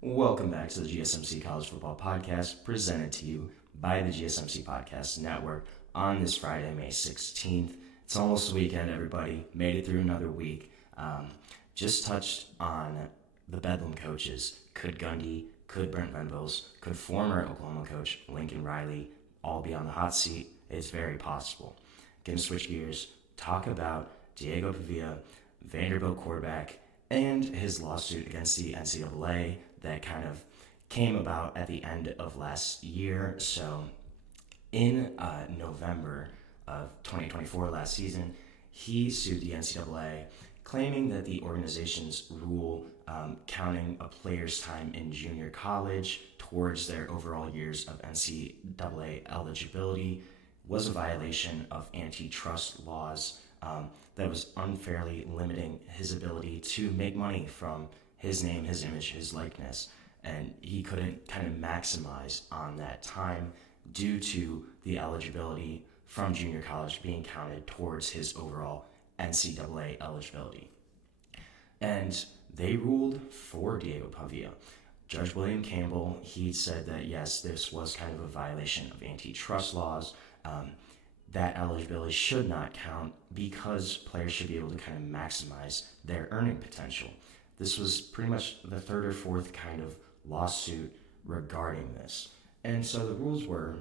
Welcome back to the GSMC College Football Podcast, presented to you by the GSMC Podcast Network on this Friday, May 16th. It's almost the weekend, everybody. Made it through another week. Just touched on the Bedlam coaches. Could Gundy, could Brent Venables, could former Oklahoma coach Lincoln Riley all be on the hot seat? It's very possible. Gonna switch gears, talk about Diego Pavia, Vanderbilt quarterback, and his lawsuit against the NCAA that kind of came about at the end of last year. So in November of 2024, last season, he sued the NCAA, claiming that the organization's rule counting a player's time in junior college towards their overall years of NCAA eligibility was a violation of antitrust laws that was unfairly limiting his ability to make money from his name, his image, his likeness. And he couldn't kind of maximize on that time due to the eligibility from junior college being counted towards his overall NCAA eligibility. And they ruled for Diego Pavia. Judge William Campbell, he said that yes, this was kind of a violation of antitrust laws. That eligibility should not count because players should be able to kind of maximize their earning potential. This was pretty much the third or fourth kind of lawsuit regarding this. And so the rules were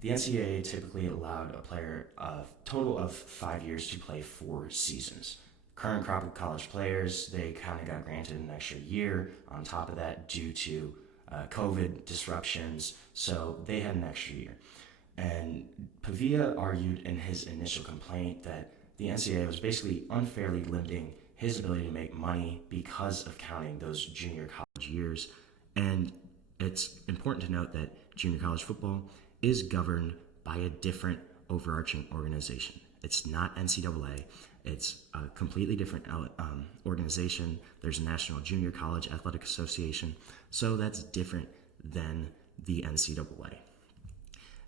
the NCAA typically allowed a player a total of 5 years to play 4 seasons. Current crop of college players, they kind of got granted an extra year on top of that due to COVID disruptions, so they had an extra year. And Pavia argued in his initial complaint that the NCAA was basically unfairly limiting his ability to make money because of counting those junior college years. And it's important to note that junior college football is governed by a different overarching organization. It's not NCAA. It's a completely different organization. There's a National Junior College Athletic Association, so that's different than the NCAA.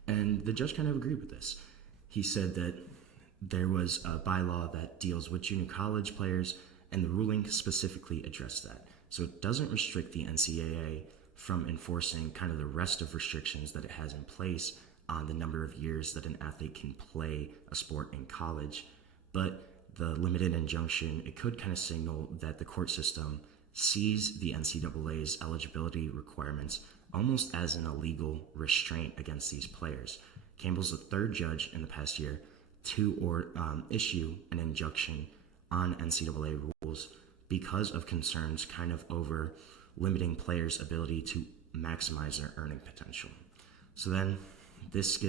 And the judge kind of agreed with this. He said that there was a bylaw that deals with junior college players, and the ruling specifically addressed that. So it doesn't restrict the NCAA from enforcing kind of the rest of restrictions that it has in place on the number of years that an athlete can play a sport in college. But the limited injunction, it could kind of signal that the court system sees the NCAA's eligibility requirements almost as an illegal restraint against these players. Campbell's the third judge in the past year to issue an injunction on NCAA rules because of concerns kind of over limiting players' ability to maximize their earning potential. So then this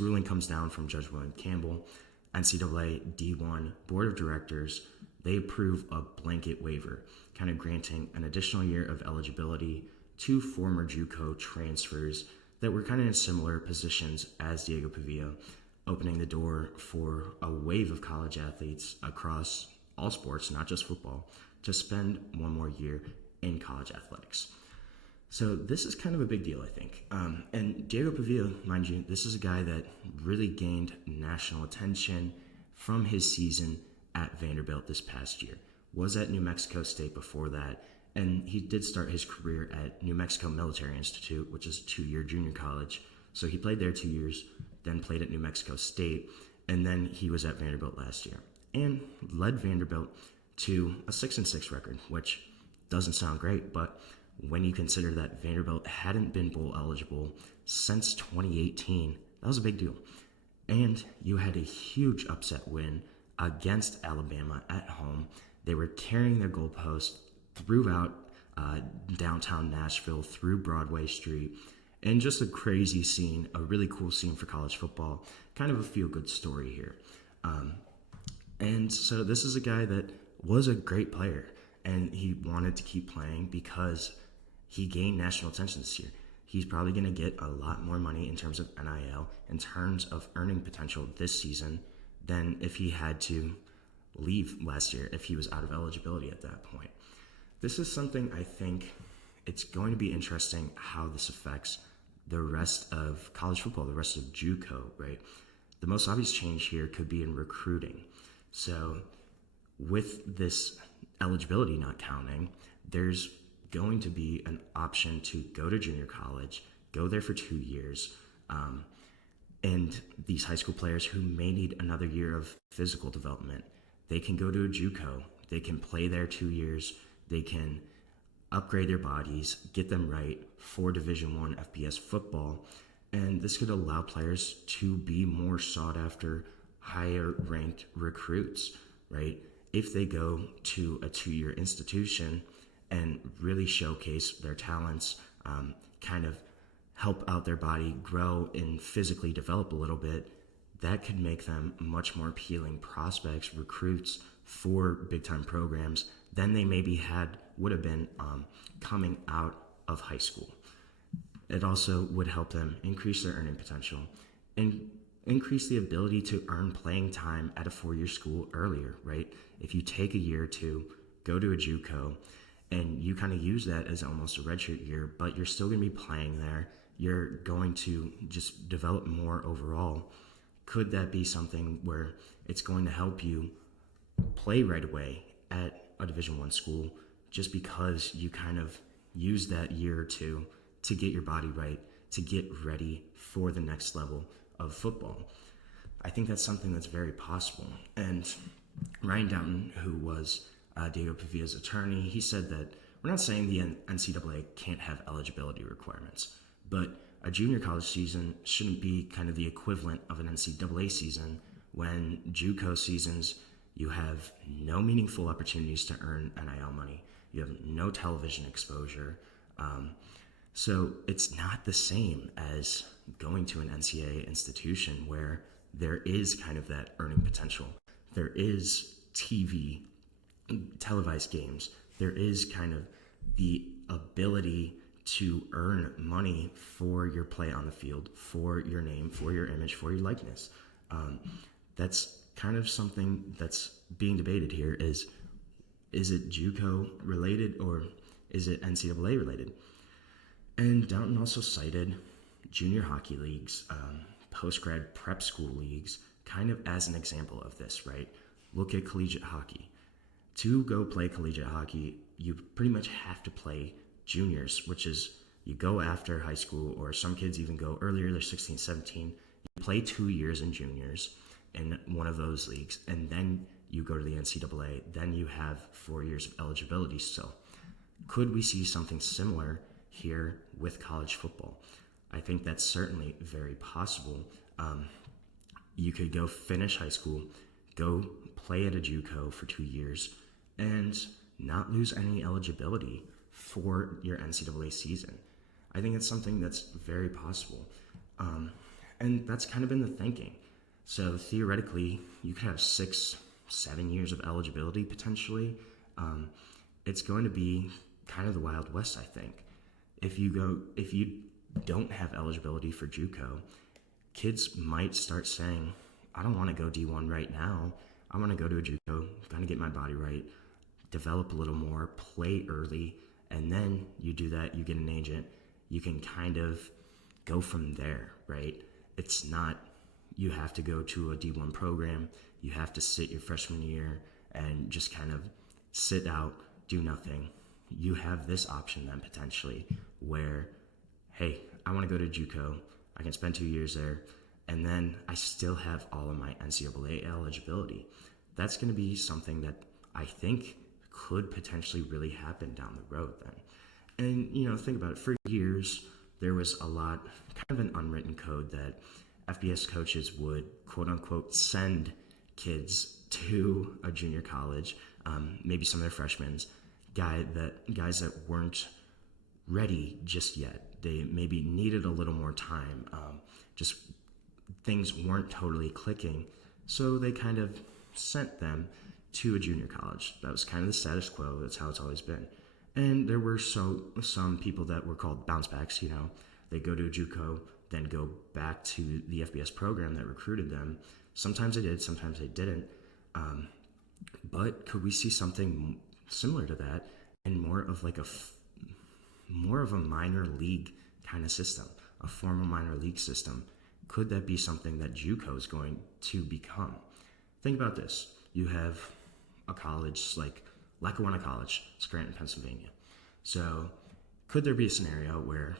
ruling comes down from Judge William Campbell. NCAA D1 Board of Directors, they approve a blanket waiver, kind of granting an additional year of eligibility to former JUCO transfers that were kind of in similar positions as Diego Pavia, opening the door for a wave of college athletes across all sports, not just football, to spend one more year in college athletics. So this is kind of a big deal, I think. And Diego Pavia, mind you, this is a guy that really gained national attention from his season at Vanderbilt this past year. Was at New Mexico State before that, and he did start his career at New Mexico Military Institute, which is a 2-year junior college. So he played there 2 years, then played at New Mexico State, and then he was at Vanderbilt last year and led Vanderbilt to a 6-6 record, which doesn't sound great, but when you consider that Vanderbilt hadn't been bowl eligible since 2018, that was a big deal. And you had a huge upset win against Alabama at home. They were tearing their goalpost throughout downtown Nashville, through Broadway Street, and just a crazy scene, a really cool scene for college football, kind of a feel-good story here. And so this is a guy that was a great player, and he wanted to keep playing because he gained national attention this year. He's probably going to get a lot more money in terms of NIL, in terms of earning potential this season, than if he had to leave last year, if he was out of eligibility at that point. This is something I think it's going to be interesting how this affects the rest of college football, the rest of JUCO, right? The most obvious change here could be in recruiting. So with this eligibility not counting, there's going to be an option to go to junior college, go there for 2 years, and these high school players who may need another year of physical development, they can go to a JUCO, they can play there 2 years, they can upgrade their bodies, get them right for Division I FBS football, and this could allow players to be more sought after, higher ranked recruits, right? If they go to a 2-year institution and really showcase their talents, kind of help out their body, grow and physically develop a little bit, that could make them much more appealing prospects, recruits for big-time programs than they maybe would have been coming out of high school. It also would help them increase their earning potential and increase the ability to earn playing time at a 4-year school earlier, right? If you take a year or two, go to a JUCO, and you kind of use that as almost a redshirt year, but you're still going to be playing there. You're going to just develop more overall. Could that be something where it's going to help you play right away at a Division I school just because you kind of use that year or two to get your body right, to get ready for the next level of football? I think that's something that's very possible. And Ryan Downton, who was Diego Pavia's attorney, he said that we're not saying the NCAA can't have eligibility requirements, but a junior college season shouldn't be kind of the equivalent of an NCAA season when JUCO seasons, you have no meaningful opportunities to earn NIL money. You have no television exposure. So it's not the same as going to an NCAA institution where there is kind of that earning potential. There is TV, televised games. There is kind of the ability to earn money for your play on the field, for your name, for your image, for your likeness. That's kind of something that's being debated here is it JUCO related or is it NCAA related? And Downton also cited junior hockey leagues, post-grad prep school leagues, kind of as an example of this, right? Look at collegiate hockey. To go play collegiate hockey, you pretty much have to play juniors, which is you go after high school, or some kids even go earlier, they're 16, 17. You play 2 years in juniors in one of those leagues, and then you go to the NCAA, then you have 4 years of eligibility still. Could we see something similar here with college football? I think that's certainly very possible. You could go finish high school, go play at a JUCO for 2 years, and not lose any eligibility for your NCAA season. I think it's something that's very possible. And that's kind of been the thinking. So theoretically, you could have 6, 7 years of eligibility potentially. It's going to be kind of the Wild West, I think. If you don't have eligibility for JUCO, kids might start saying, I don't want to go D1 right now. I want to go to a JUCO, kind of get my body right, develop a little more, play early, and then you do that, you get an agent, you can kind of go from there, right? It's not, you have to go to a D1 program, you have to sit your freshman year and just kind of sit out, do nothing. You have this option then potentially where, hey, I want to go to JUCO, I can spend 2 years there, and then I still have all of my NCAA eligibility. That's going to be something that I think could potentially really happen down the road then. And, think about it. For years, there was a lot, kind of an unwritten code that FBS coaches would, quote unquote, send kids to a junior college, maybe some of their freshmen, guys that weren't ready just yet. They maybe needed a little more time. Just things weren't totally clicking. So they kind of sent them to a junior college. That was kind of the status quo. That's how it's always been. And there were some people that were called bounce backs. They go to a JUCO, then go back to the FBS program that recruited them. Sometimes they did, sometimes they didn't. But could we see something similar to that and more of a minor league kind of system, a formal minor league system? Could that be something that JUCO is going to become? Think about this. You have a college like Lackawanna College, Scranton, Pennsylvania. So could there be a scenario where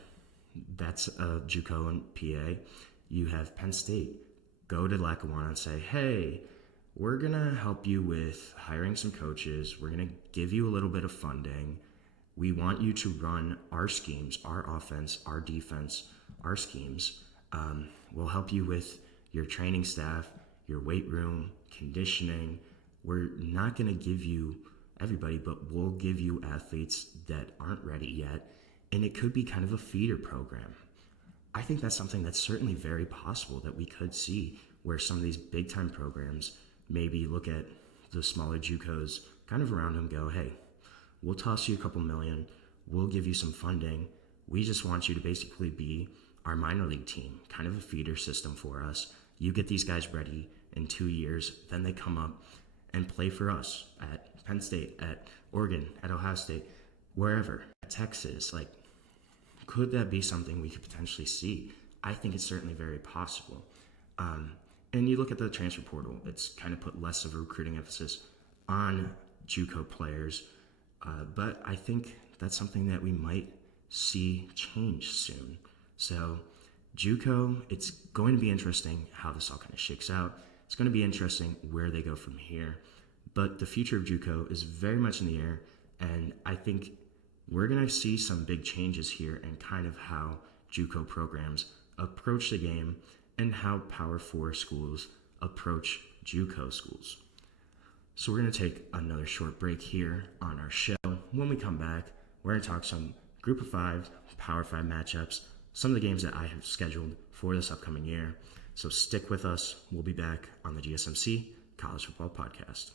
that's a JUCO and PA, you have Penn State go to Lackawanna and say, hey, we're going to help you with hiring some coaches. We're going to give you a little bit of funding. We want you to run our schemes, our offense, our defense, our schemes. We'll help you with your training staff, your weight room, conditioning. We're not going to give you everybody, but we'll give you athletes that aren't ready yet. And it could be kind of a feeder program. I think that's something that's certainly very possible that we could see, where some of these big time programs maybe look at the smaller JUCOs kind of around them, go, hey, we'll toss you a couple million. We'll give you some funding. We just want you to basically be our minor league team, kind of a feeder system for us. You get these guys ready in 2 years, then they come up and play for us at Penn State, at Oregon, at Ohio State, wherever, at Texas. Like, could that be something we could potentially see? I think it's certainly very possible. And you look at the transfer portal, it's kind of put less of a recruiting emphasis on JUCO players. But I think that's something that we might see change soon. So JUCO, it's going to be interesting how this all kind of shakes out. It's going to be interesting where they go from here. But the future of JUCO is very much in the air. And I think we're going to see some big changes here in kind of how JUCO programs approach the game and how Power 4 schools approach JUCO schools. So we're going to take another short break here on our show. When we come back, we're going to talk some Group of 5, Power 5 matchups, some of the games that I have scheduled for this upcoming year. So stick with us. We'll be back on the GSMC College Football Podcast.